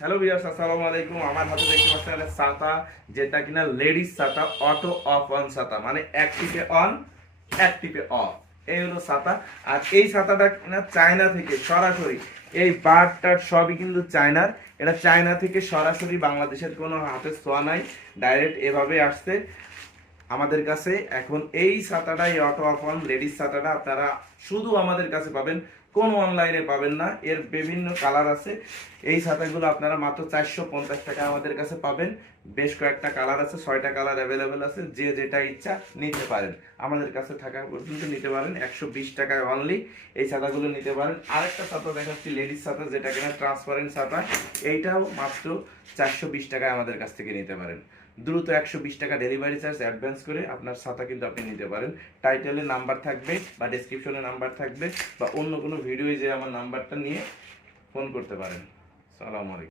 Hello viewers, আসসালামু আলাইকুম। আমার হাতে দেখতে পাচ্ছেন একটা ছাতা, যেটা কিনা লেডিস ছাতা, অটো অফ অন ছাতা, মানে এক টিপে অন এক টিপে অফ। এই হলো ছাতা। আর এই ছাতাটা কিনা চায়না থেকে সরাসরি, এই বারটার সবই কিন্তু চায়নার। এটা চায়না থেকে সরাসরি, বাংলাদেশের কোনো হাতে ছোঁয়া নাই, ডাইরেক্ট এভাবে আসছে আমাদের কাছে। এখন এই ছাতাটা, এই অটো অফ অন লেডিস ছাতাটা আপনারা শুধু আমাদের কাছে পাবেন, কোনো অনলাইনে পাবেন না। এর বিভিন্ন কালার আছে। এই ছাতাগুলো আপনারা মাত্র 450 টাকা আমাদের কাছে পাবেন। বেশ কয়েকটা কালার আছে, 6টা কালার অ্যাভেলেবেল আছে। যে যেটা ইচ্ছা নিতে পারেন, আমাদের কাছে থাকা পর্যন্ত নিতে পারেন। 120 টাকায় অনলি এই ছাতাগুলো নিতে পারেন। আরেকটা ছাতা দেখাচ্ছি, লেডিস ছাতা, যেটা কিনা ট্রান্সপারেন্ট ছাতা। এইটাও মাত্র 420 টাকায় আমাদের কাছ থেকে নিতে পারেন। দ্রুত 120 টাকা ডেলিভারি চার্জ অ্যাডভান্স করে আপনার ছাতা কিন্তু আপনি নিতে পারেন। টাইটেলে নাম্বার থাকবে বা ডেসক্রিপশনে নাম্বার থাকবে, বা অন্য কোনো ভিডিওয়ে যে আমার নাম্বারটা নিয়ে ফোন করতে পারেন। সালাম আলাইকুম।